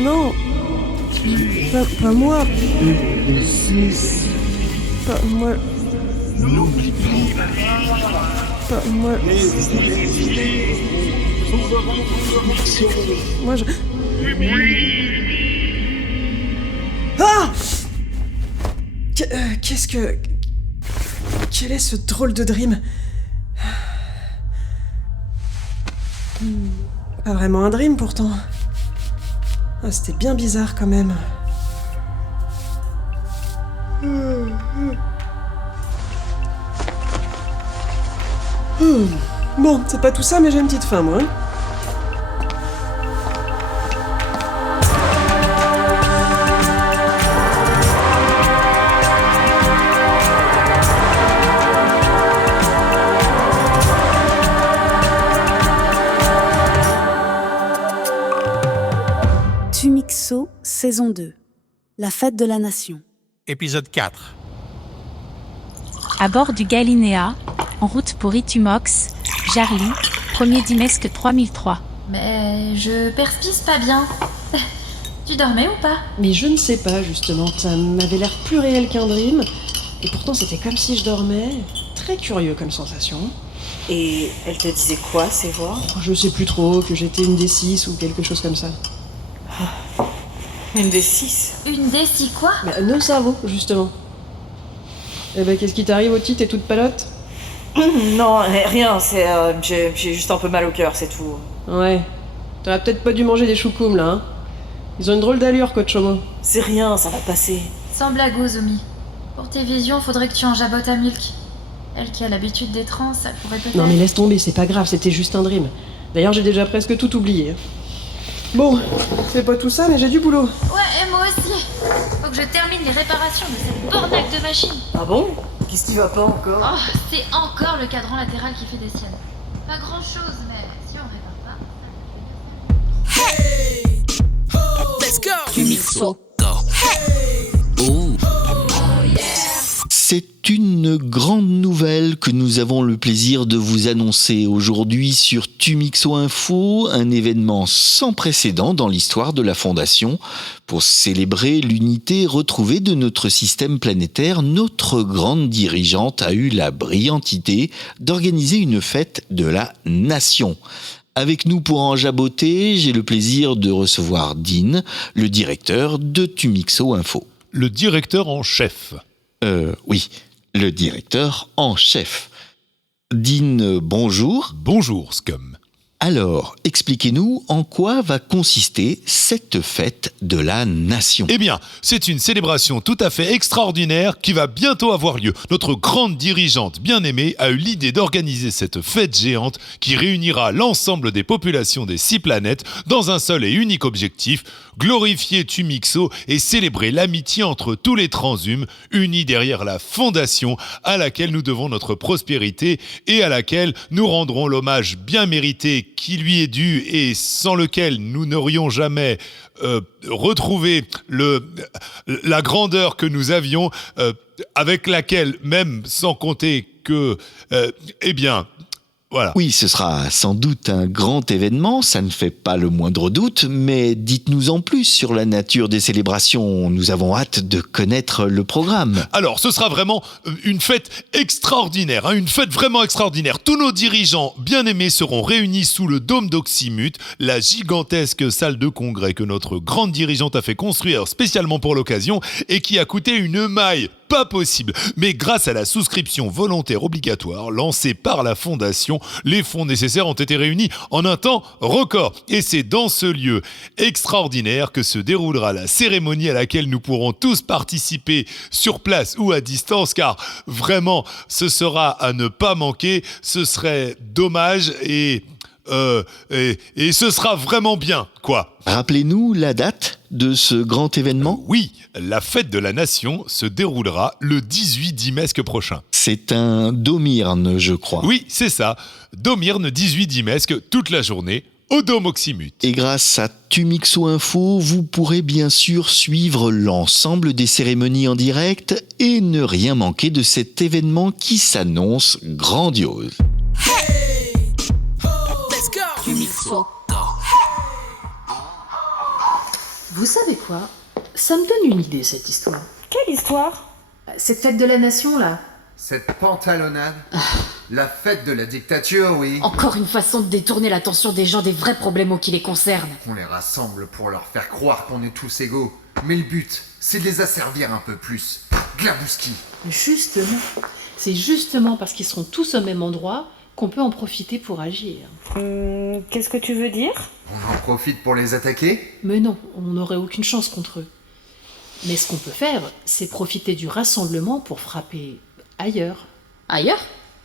Non. Pas moi. Pas moi. Pas moi. Moi je... Ah! Qu'est-ce que... Quel est ce drôle de dream? Pas vraiment un dream pourtant. Ah, c'était bien bizarre quand même. Bon, c'est pas tout ça, mais j'ai une petite faim, moi. Tumixo, saison 2. La fête de la nation. Épisode 4. À bord du Galinéa, en route pour Itumox, Jarly, 1er dimesque 3003. Mais je perspise pas bien. Tu dormais ou pas? Mais je ne sais pas, justement. Ça m'avait l'air plus réel qu'un dream. Et pourtant, c'était comme si je dormais. Très curieux comme sensation. Et elle te disait quoi, ces voix? Je sais plus trop, que j'étais une des 6 ou quelque chose comme ça. Une des 6? Une des six quoi? Bah, nos cerveaux, justement. Eh ben, qu'est-ce qui t'arrive, Oti? T'es toute palote? Non, rien, j'ai juste un peu mal au cœur, c'est tout. Ouais. T'aurais peut-être pas dû manger des choukoums, là, hein. Ils ont une drôle d'allure, Coach Chomo. C'est rien, ça va passer. Sans blague, Ozomi. Pour tes visions, faudrait que tu en jabotes à Milk. Elle qui a l'habitude des trans, ça pourrait peut-être... Non mais laisse tomber, c'est pas grave, c'était juste un dream. D'ailleurs, j'ai déjà presque tout oublié. Bon, c'est pas tout ça, mais j'ai du boulot. Ouais, et moi aussi. Faut que je termine les réparations de cette bornaque de machine. Ah bon? Qu'est-ce qui va pas encore? Oh, c'est encore le cadran latéral qui fait des siennes. Pas grand-chose, mais si on répare pas... Let's go! Tumixo. C'est une grande nouvelle que nous avons le plaisir de vous annoncer aujourd'hui sur Tumixo Info, un événement sans précédent dans l'histoire de la Fondation. Pour célébrer l'unité retrouvée de notre système planétaire, notre grande dirigeante a eu la brillante idée d'organiser une fête de la Nation. Avec nous pour en jaboter, j'ai le plaisir de recevoir Dean, le directeur de Tumixo Info. Le directeur en chef. Oui, le directeur en chef. Dean, bonjour. Bonjour, Scum. Alors, expliquez-nous en quoi va consister cette fête de la Nation. Eh bien, c'est une célébration tout à fait extraordinaire qui va bientôt avoir lieu. Notre grande dirigeante bien-aimée a eu l'idée d'organiser cette fête géante qui réunira l'ensemble des populations des 6 planètes dans un seul et unique objectif, glorifier Tumixo et célébrer l'amitié entre tous les transhumes unis derrière la fondation à laquelle nous devons notre prospérité et à laquelle nous rendrons l'hommage bien mérité qui lui est dû et sans lequel nous n'aurions jamais retrouvé la grandeur que nous avions, avec laquelle, même sans compter que, eh bien, voilà. Oui, ce sera sans doute un grand événement, ça ne fait pas le moindre doute, mais dites-nous en plus sur la nature des célébrations. Nous avons hâte de connaître le programme. Alors, ce sera vraiment une fête extraordinaire, une fête vraiment extraordinaire. Tous nos dirigeants bien-aimés seront réunis sous le dôme d'Oxymute, la gigantesque salle de congrès que notre grande dirigeante a fait construire spécialement pour l'occasion et qui a coûté une maille pas possible. Mais grâce à la souscription volontaire obligatoire lancée par la Fondation, les fonds nécessaires ont été réunis en un temps record. Et c'est dans ce lieu extraordinaire que se déroulera la cérémonie à laquelle nous pourrons tous participer sur place ou à distance, car vraiment, ce sera à ne pas manquer. Ce serait dommage et ce sera vraiment bien, quoi. Rappelez-nous la date de ce grand événement. Oui, la fête de la Nation se déroulera le 18 dimesque prochain. C'est un Domirne, je crois. Oui, c'est ça. Domirne 18 dimesque, toute la journée, au Dôme Oxymute. Et grâce à Tumixo Info, vous pourrez bien sûr suivre l'ensemble des cérémonies en direct et ne rien manquer de cet événement qui s'annonce grandiose. Vous savez quoi? Ça me donne une idée, cette histoire. Quelle histoire? Cette fête de la nation, là. Cette pantalonnade. La fête de la dictature, oui. Encore une façon de détourner l'attention des gens des vrais problèmes qui les concernent. On les rassemble pour leur faire croire qu'on est tous égaux. Mais le but, c'est de les asservir un peu plus. Glabouski. Justement. C'est justement parce qu'ils seront tous au même endroit qu'on peut en profiter pour agir. Qu'est-ce que tu veux dire? On en profite pour les attaquer? Mais non, on n'aurait aucune chance contre eux. Mais ce qu'on peut faire, c'est profiter du rassemblement pour frapper ailleurs. Ailleurs?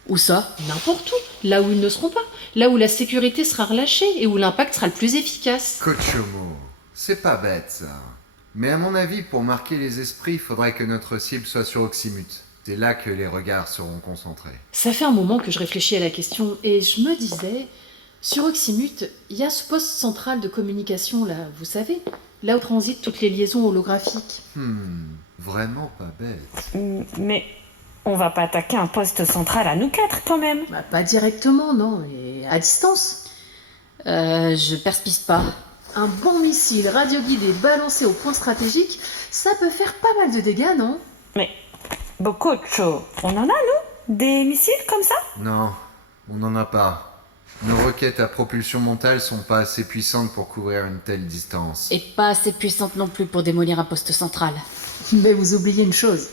Où ça? N'importe où, là où ils ne seront pas, là où la sécurité sera relâchée et où l'impact sera le plus efficace. Kochomo, c'est pas bête ça. Mais à mon avis, pour marquer les esprits, il faudrait que notre cible soit sur Oxymute. C'est là que les regards seront concentrés. Ça fait un moment que je réfléchis à la question et je me disais, sur Oxymute, il y a ce poste central de communication là, vous savez, là où transitent toutes les liaisons holographiques. Vraiment pas bête. Mais on va pas attaquer un poste central à nous 4 quand même. Bah, pas directement, non, et à distance. Je perspire pas. Un bon missile radioguidé balancé au point stratégique, ça peut faire pas mal de dégâts, non? Mais, Bokocho, on en a, nous? Des missiles comme ça? Non, on n'en a pas. Nos roquettes à propulsion mentale sont pas assez puissantes pour couvrir une telle distance. Et pas assez puissante non plus pour démolir un poste central. Mais vous oubliez une chose.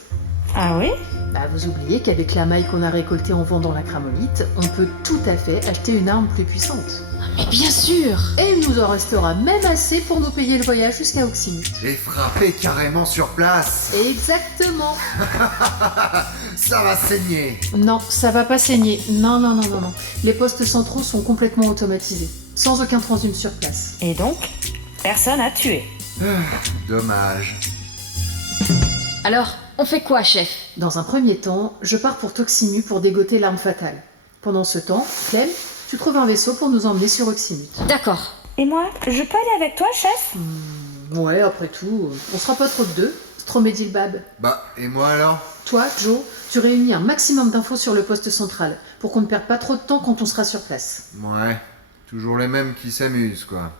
Ah oui? Bah, vous oubliez qu'avec la maille qu'on a récoltée en vendant la cramolite, on peut tout à fait acheter une arme plus puissante. Mais bien sûr! Et il nous en restera même assez pour nous payer le voyage jusqu'à Oxymute. Et frapper carrément sur place. Exactement. Ça va saigner. Non, ça va pas saigner. Non. Les postes centraux sont complètement automatisés, sans aucun transhum sur place. Et donc, personne à tuer. Dommage. Alors, on fait quoi, chef? Dans un premier temps, je pars pour Toximu pour dégoter l'arme fatale. Pendant ce temps, Clem, tu trouves un vaisseau pour nous emmener sur Oxymute. D'accord. Et moi, je peux aller avec toi, chef? Ouais, après tout, on sera pas trop de deux. Stromédilbab. Bah, et moi alors? Toi, Joe, tu réunis un maximum d'infos sur le poste central, pour qu'on ne perde pas trop de temps quand on sera sur place. Ouais, toujours les mêmes qui s'amusent, quoi.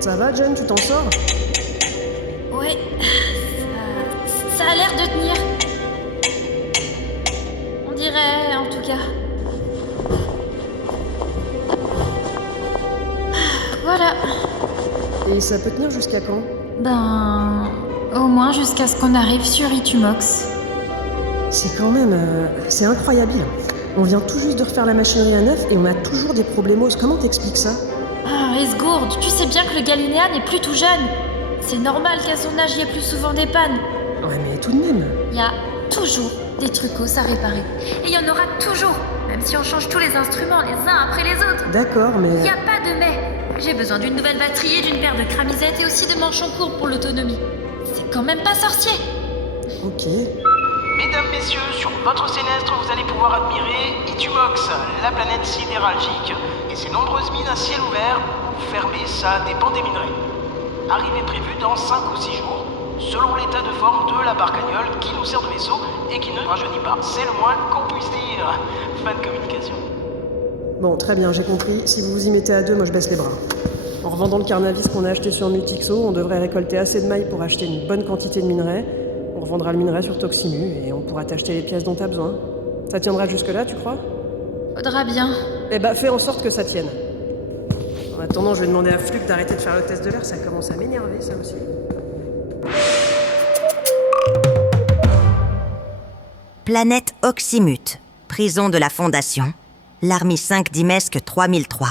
Ça va, Jen, tu t'en sors? Ouais, ça a l'air de tenir. On dirait, en tout cas. Voilà. Et ça peut tenir jusqu'à quand? Ben, au moins jusqu'à ce qu'on arrive sur Itumox. C'est quand même... c'est incroyable. On vient tout juste de refaire la machinerie à neuf et on a toujours des problemos. Comment t'expliques ça? Ah, Esgourde, tu sais bien que le Galinéa n'est plus tout jeune. C'est normal qu'à son âge, il y ait plus souvent des pannes. Ouais, mais tout de même... Il y a toujours des trucos à réparer. Et il y en aura toujours, même si on change tous les instruments les uns après les autres. D'accord, mais... Il n'y a pas de mais. J'ai besoin d'une nouvelle batterie et d'une paire de cramisettes et aussi de manches en cours pour l'autonomie. C'est quand même pas sorcier. Ok. Mesdames, messieurs, sur votre sénestre, vous allez pouvoir admirer Itumox, la planète sidéralgique, et ses nombreuses mines à ciel ouvert ou fermé, ça dépend des minerais. Arrivée prévue dans 5 ou 6 jours, selon l'état de forme de la barcagnole qui nous sert de vaisseau et qui ne rajeunit pas. C'est le moins qu'on puisse dire. Fin de communication. Bon, très bien, j'ai compris. Si vous vous y mettez à deux, moi je baisse les bras. En revendant le carnavis qu'on a acheté sur Multixo, on devrait récolter assez de mailles pour acheter une bonne quantité de minerais. On revendra le minerai sur Toximu et on pourra t'acheter les pièces dont t'as besoin. Ça tiendra jusque-là, tu crois? Faudra bien. Eh bah, fais en sorte que ça tienne. En attendant, je vais demander à Fluke d'arrêter de faire l'hôtesse de l'air, ça commence à m'énerver, ça aussi. Planète Oxymute, prison de la Fondation, l'Army 5 d'Imesque 3003.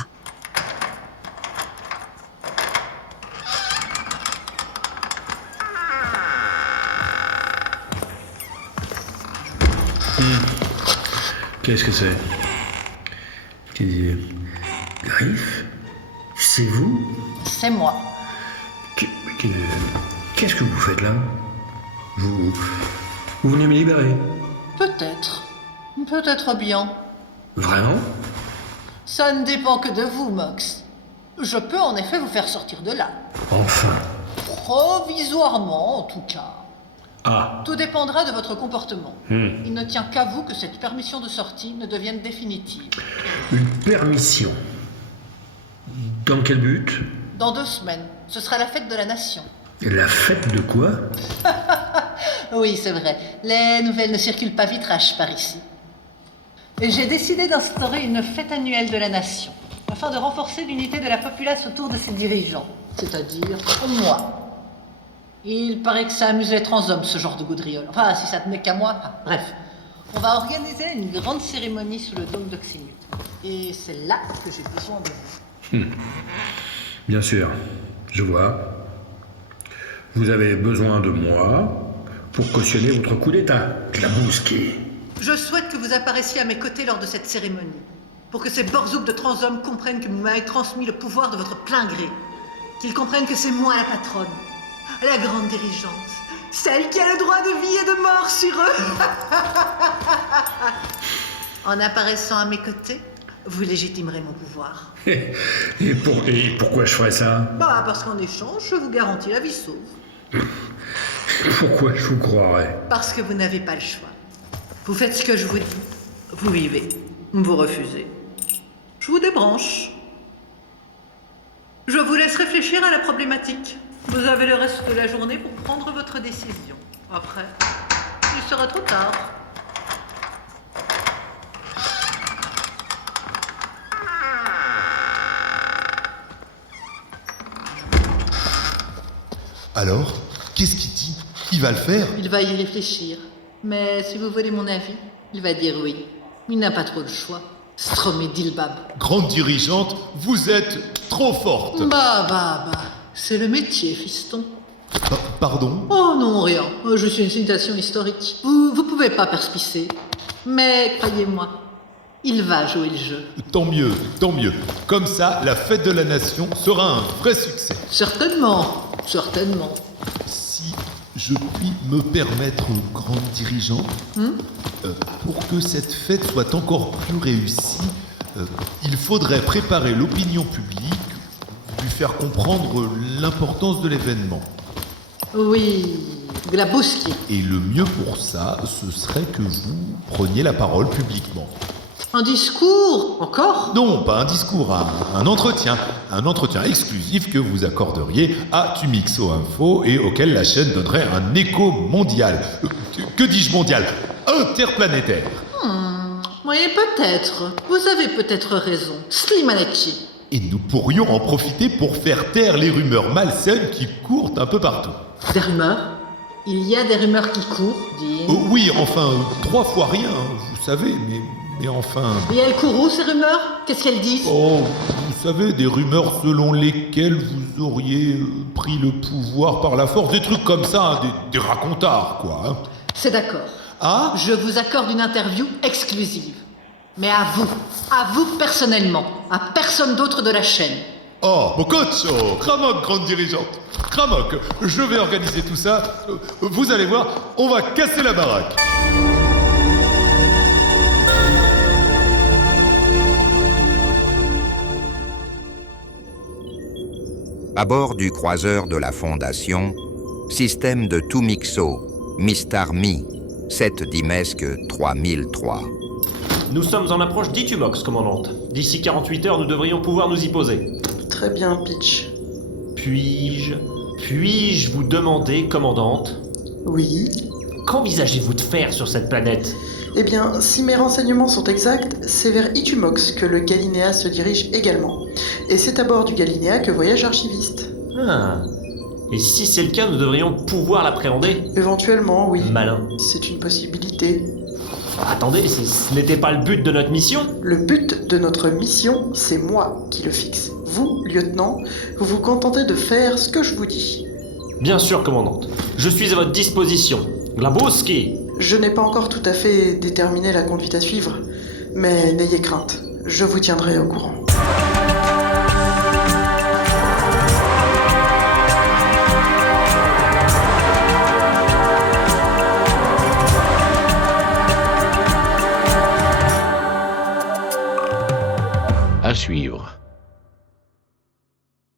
Qu'est-ce que c'est? Griff? C'est vous? C'est moi. Qu'est-ce que vous faites là? Vous venez me libérer? Peut-être. Peut-être bien. Vraiment? Ça ne dépend que de vous, Mox. Je peux en effet vous faire sortir de là. Enfin. Provisoirement, en tout cas. Ah. Tout dépendra de votre comportement. Hmm. Il ne tient qu'à vous que cette permission de sortie ne devienne définitive. Une permission. Dans quel but? Dans 2 semaines, ce sera la fête de la nation. La fête de quoi? Oui, c'est vrai. Les nouvelles ne circulent pas vite H par ici. Et j'ai décidé d'instaurer une fête annuelle de la nation, afin de renforcer l'unité de la populace autour de ses dirigeants, c'est-à-dire moi. Il paraît que ça amuse les transhommes, ce genre de gaudriole. Enfin, si ça tenait qu'à moi. Enfin, bref. On va organiser une grande cérémonie sous le dôme d'Oxymute. Et c'est là que j'ai besoin de vous. Bien sûr, je vois. Vous avez besoin de moi pour cautionner votre coup d'état, Glabowski. Je souhaite que vous apparaissiez à mes côtés lors de cette cérémonie, pour que ces borzouks de transhommes comprennent que vous m'avez transmis le pouvoir de votre plein gré. Qu'ils comprennent que c'est moi la patronne, la grande dirigeante, celle qui a le droit de vie et de mort sur eux. En apparaissant à mes côtés, vous légitimerez mon pouvoir. Et pourquoi je ferais ça? Bah, parce qu'en échange, je vous garantis la vie sauve. Pourquoi je vous croirais? Parce que vous n'avez pas le choix. Vous faites ce que je vous dis. Vous vivez. Vous refusez. Je vous débranche. Je vous laisse réfléchir à la problématique. Vous avez le reste de la journée pour prendre votre décision. Après, il sera trop tard. Alors, qu'est-ce qu'il dit? Il va le faire? Il va y réfléchir. Mais si vous voulez mon avis, il va dire oui. Il n'a pas trop le choix. Strom et Dilbab. Grande dirigeante, vous êtes trop forte. Bah. C'est le métier, fiston. Pardon? Oh non, rien. Je suis une citation historique. Vous pouvez pas perspicer. Mais croyez-moi, il va jouer le jeu. Tant mieux, tant mieux. Comme ça, la fête de la nation sera un vrai succès. Certainement. Si je puis me permettre, grande dirigeante, pour que cette fête soit encore plus réussie, il faudrait préparer l'opinion publique, lui faire comprendre l'importance de l'événement. Oui, Glabowski. Et le mieux pour ça, ce serait que vous preniez la parole publiquement. Un discours? Encore? Non, pas un discours, un entretien. Un entretien exclusif que vous accorderiez à Tumixo Info et auquel la chaîne donnerait un écho mondial. Que dis-je mondial? Interplanétaire. Oui, peut-être. Vous avez peut-être raison. Slimanechi. Et nous pourrions en profiter pour faire taire les rumeurs malsaines qui courent un peu partout. Des rumeurs? Il y a des rumeurs qui courent, Dean. Oui, enfin, 3 fois rien, vous savez, mais enfin... Et elles courent où, ces rumeurs? Qu'est-ce qu'elles disent? Oh, vous savez, des rumeurs selon lesquelles vous auriez pris le pouvoir par la force, des trucs comme ça, des racontards, quoi. Hein. C'est d'accord. Ah? Je vous accorde une interview exclusive. Mais à vous personnellement, à personne d'autre de la chaîne. Oh, Bokocho, Kramok, grande dirigeante. Kramok, je vais organiser tout ça. Vous allez voir, on va casser la baraque. À bord du croiseur de la Fondation, système de Tumixo, Mistar Mi, 7 Dimesque 3003. Nous sommes en approche d'Itumox, commandante. D'ici 48 heures, nous devrions pouvoir nous y poser. Très bien, Pitch. Puis-je vous demander, commandante? Oui. Qu'envisagez-vous de faire sur cette planète? Eh bien, si mes renseignements sont exacts, c'est vers Itumox que le Galinéa se dirige également. Et c'est à bord du Galinéa que voyage l'archiviste. Ah. Et si c'est le cas, nous devrions pouvoir l'appréhender? Éventuellement, oui. Malin. C'est une possibilité. Attendez, ce n'était pas le but de notre mission? Le but de notre mission, c'est moi qui le fixe. Vous, lieutenant, vous vous contentez de faire ce que je vous dis. Bien sûr, commandante. Je suis à votre disposition. Glabowski! Je n'ai pas encore tout à fait déterminé la conduite à suivre, mais n'ayez crainte, je vous tiendrai au courant. À suivre.